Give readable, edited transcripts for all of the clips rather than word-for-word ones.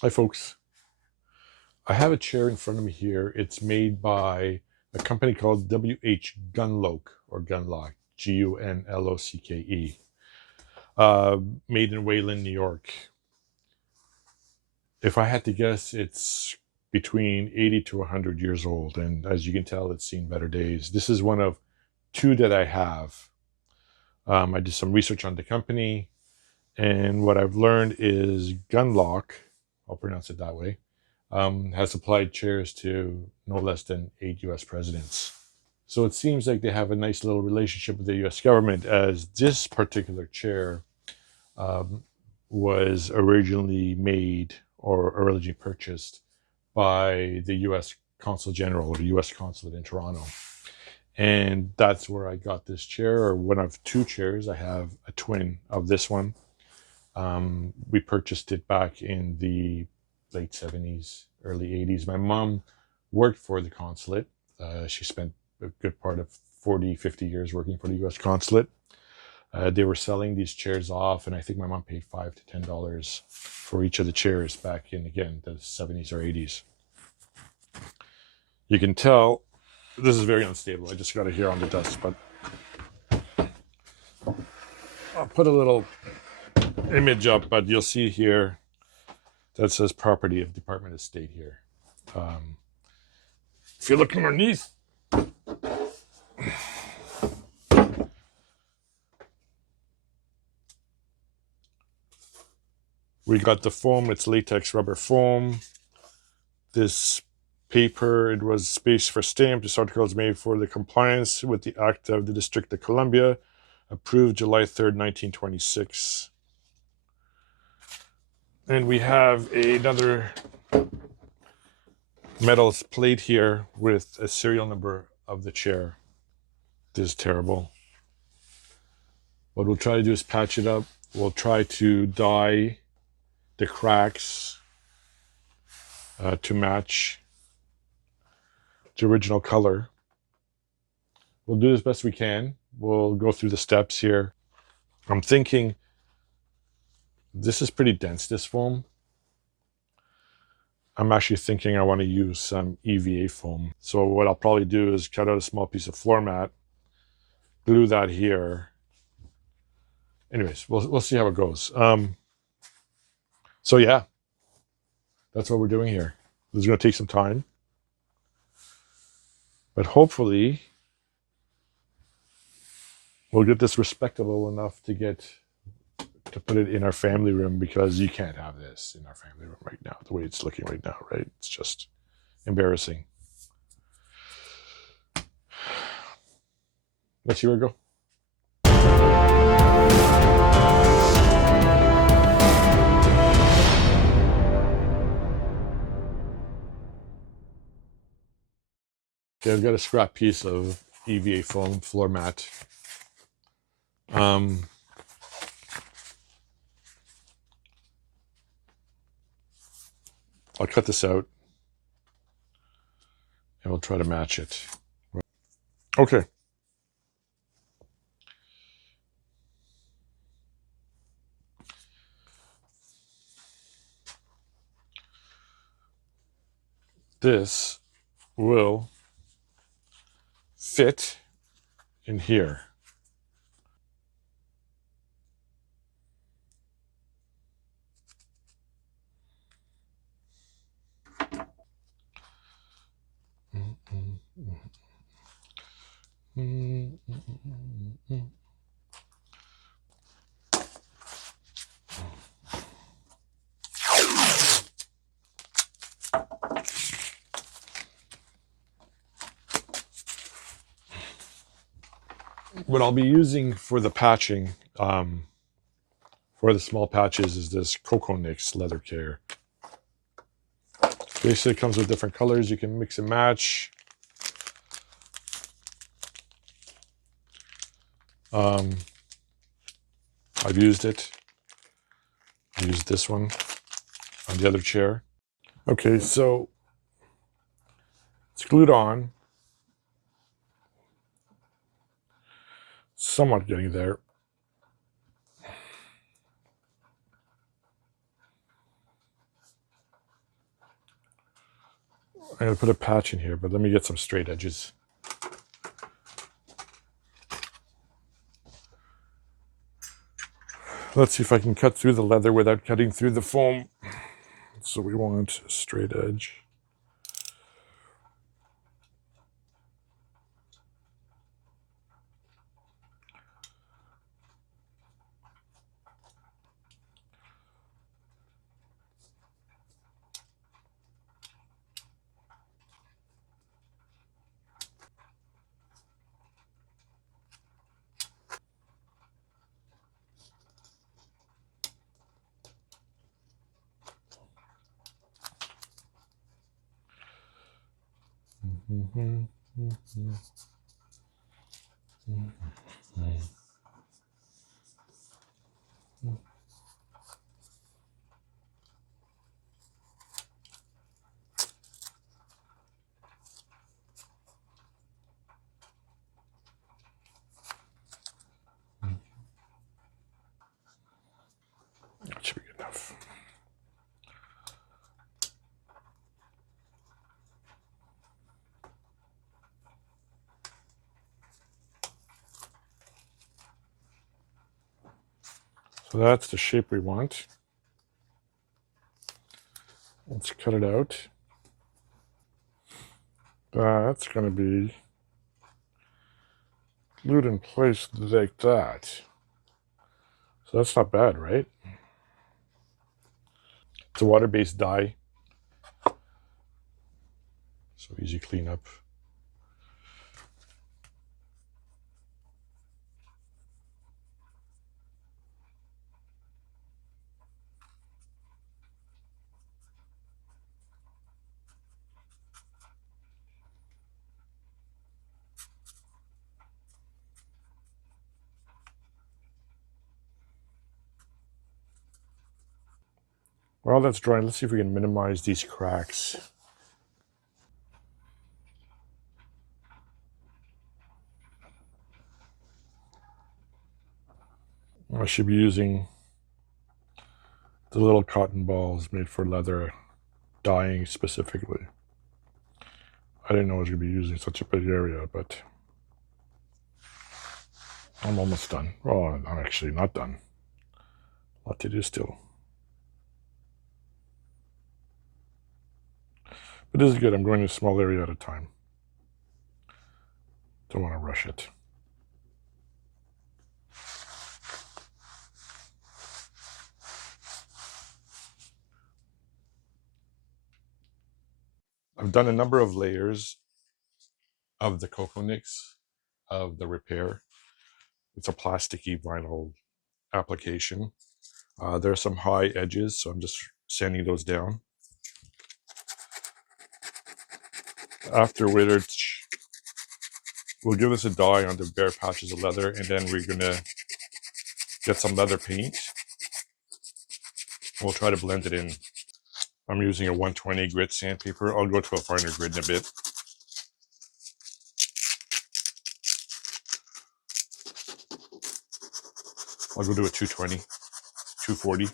Hi folks, I have a chair in front of me here. It's made by a company called WH Gunlock or Gunlock, Gunlocké, made in Wayland, New York. If I had to guess, it's between 80 to 100 years old, and as you can tell, it's seen better days. This is one of two that I have. I did some research on the company, and what I've learned is Gunlock, I'll pronounce it that way, has supplied chairs to no less than 8 US presidents. So it seems like they have a nice little relationship with the US government, as this particular chair um, was originally made or originally purchased by the US Consul General or the US Consulate in Toronto. And that's where I got this chair, or one of two chairs. I have a twin of this one. We purchased it back in the late 70s, early 80s. My mom worked for the consulate. She spent a good part of 40, 50 years working for the US consulate. They were selling these chairs off, and I think my mom paid $5 to $10 for each of the chairs back in, again, the 70s or 80s. You can tell this is very unstable. I just got it here on the desk, but I'll put a little image up, but you'll see here that says property of Department of State here. If you look underneath, we got the foam. It's latex rubber foam. This paper, it was spaced for stamp. This article is made for the compliance with the Act of the District of Columbia, approved July 3rd, 1926. And we have another metal plate here with a serial number of the chair. This is terrible. What we'll try to do is patch it up. We'll try to dye the cracks to match the original color. We'll do as best we can. We'll go through the steps here. I'm thinking this is pretty dense, this foam. I'm actually thinking I want to use some EVA foam. So what I'll probably do is cut out a small piece of floor mat, glue that here. Anyways, we'll see how it goes. So yeah, that's what we're doing here. This is going to take some time, but hopefully we'll get this respectable enough to put it in our family room, because you can't have this in our family room right now, the way it's looking right now, right? It's just embarrassing. Let's see where we go. Okay, I've got a scrap piece of EVA foam floor mat. I'll cut this out and we'll try to match it. Okay. This will fit in here. What I'll be using for the patching, for the small patches, is this Coco Nix leather care. Basically, it comes with different colors. You can mix and match. I've used it. I used this one on the other chair. Okay, so it's glued on. Somewhat getting there. I'm going to put a patch in here, but let me get some straight edges. Let's see if I can cut through the leather without cutting through the foam. So we want a straight edge. That should be good enough. So that's the shape we want. Let's cut it out. That's going to be glued in place like that. So that's not bad, right? It's a water-based dye. So easy cleanup. While that's drying, let's see if we can minimize these cracks. I should be using the little cotton balls made for leather dyeing specifically. I didn't know I was going to be using such a big area, but I'm almost done. Well, I'm actually not done. A lot to do still. But this is good. I'm going a small area at a time. Don't want to rush it. I've done a number of layers of the Cocoa Nix, of the repair. It's a plasticky vinyl application. There are some high edges, so I'm just sanding those down. After which, we'll give this a dye on the bare patches of leather, and then we're going to get some leather paint. We'll try to blend it in. I'm using a 120 grit sandpaper. I'll go to a finer grit in a bit. I'll go to a 220, 240.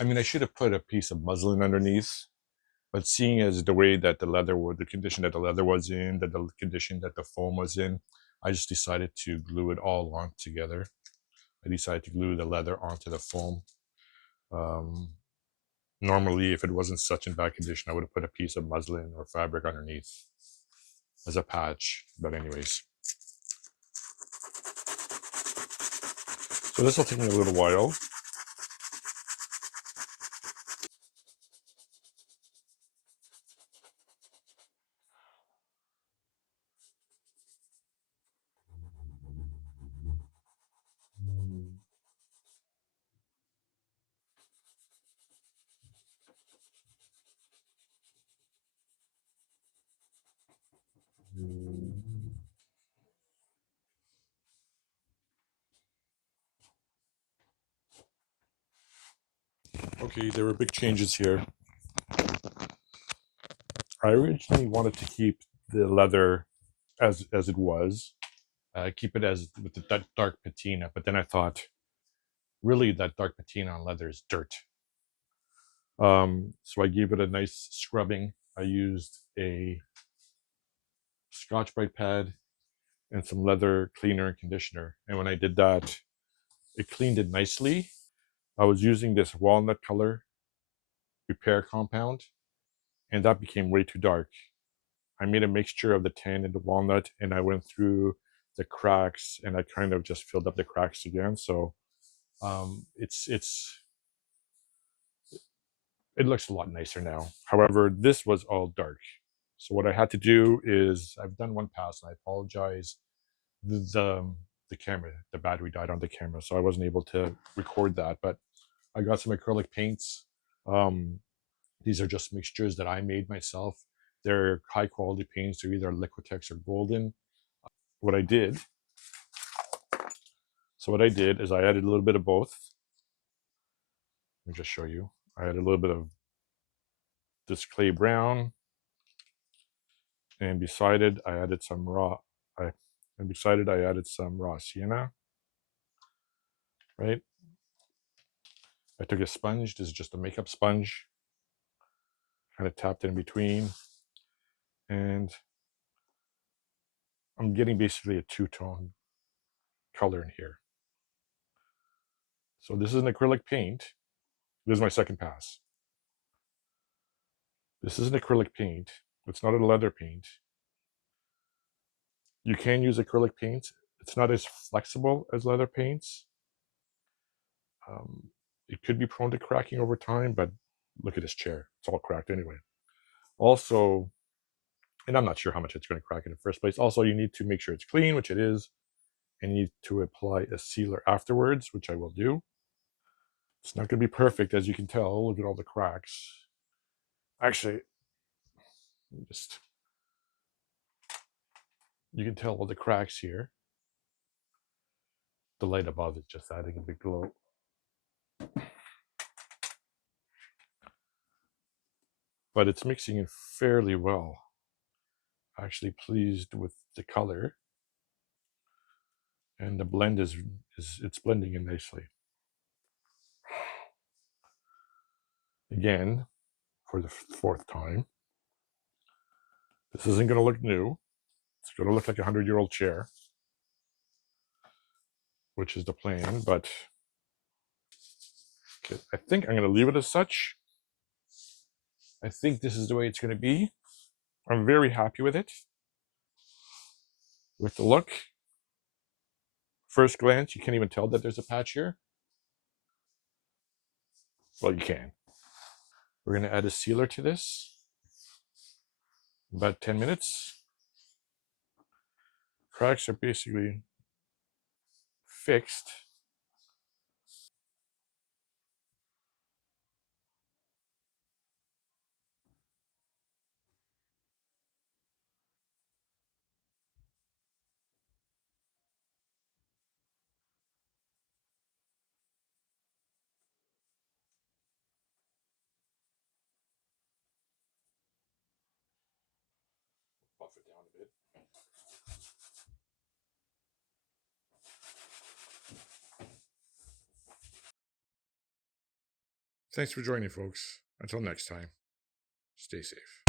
I mean, I should have put a piece of muslin underneath, but seeing as the way that the leather was, the condition that the leather was in, that the condition that the foam was in, I just decided to glue it all on together. I decided to glue the leather onto the foam. Normally, if it wasn't such in bad condition, I would have put a piece of muslin or fabric underneath as a patch. But anyways, so this will take me a little while. Okay, there were big changes here. I originally wanted to keep the leather as it was, keep it as with that dark patina, but then I thought, really, that dark patina on leather is dirt. So I gave it a nice scrubbing. I used a Scotch-Brite pad and some leather cleaner and conditioner. And when I did that, it cleaned it nicely. I was using this walnut color repair compound, and that became way too dark. I made a mixture of the tan and the walnut, and I went through the cracks, and I kind of just filled up the cracks again. So it looks a lot nicer now. However, this was all dark. So what I had to do is, I've done one pass, and I apologize. The camera, the battery died on the camera, so I wasn't able to record that. But I got some acrylic paints. Um, these are just mixtures that I made myself. They're high quality paints. They're either Liquitex or Golden. What I did, is I added a little bit of both. Let me just show you. I added a little bit of this clay brown, and beside it, I added some raw sienna. Right. I took a sponge. This is just a makeup sponge. Kind of tapped in between, and I'm getting basically a two-tone color in here. So this is an acrylic paint. This is my second pass. This is an acrylic paint. It's not a leather paint. You can use acrylic paints. It's not as flexible as leather paints. It could be prone to cracking over time, but look at this chair. It's all cracked anyway. Also, and I'm not sure how much it's going to crack in the first place. Also, you need to make sure it's clean, which it is, and you need to apply a sealer afterwards, which I will do. It's not going to be perfect, as you can tell. Look at all the cracks. Actually, you can tell all the cracks here. The light above is just adding a big glow. But it's mixing in fairly well. Actually pleased with the color, and the blend is it's blending in nicely. Again, for the fourth time, this isn't going to look new. It's going to look like a 100-year-old chair, which is the plan. But okay, I think I'm going to leave it as such. I think this is the way it's going to be. I'm very happy with it, with the look. First glance, you can't even tell that there's a patch here. Well, you can. We're going to add a sealer to this. About 10 minutes. Cracks are basically fixed. Buff it down a bit. Thanks for joining, folks. Until next time, stay safe.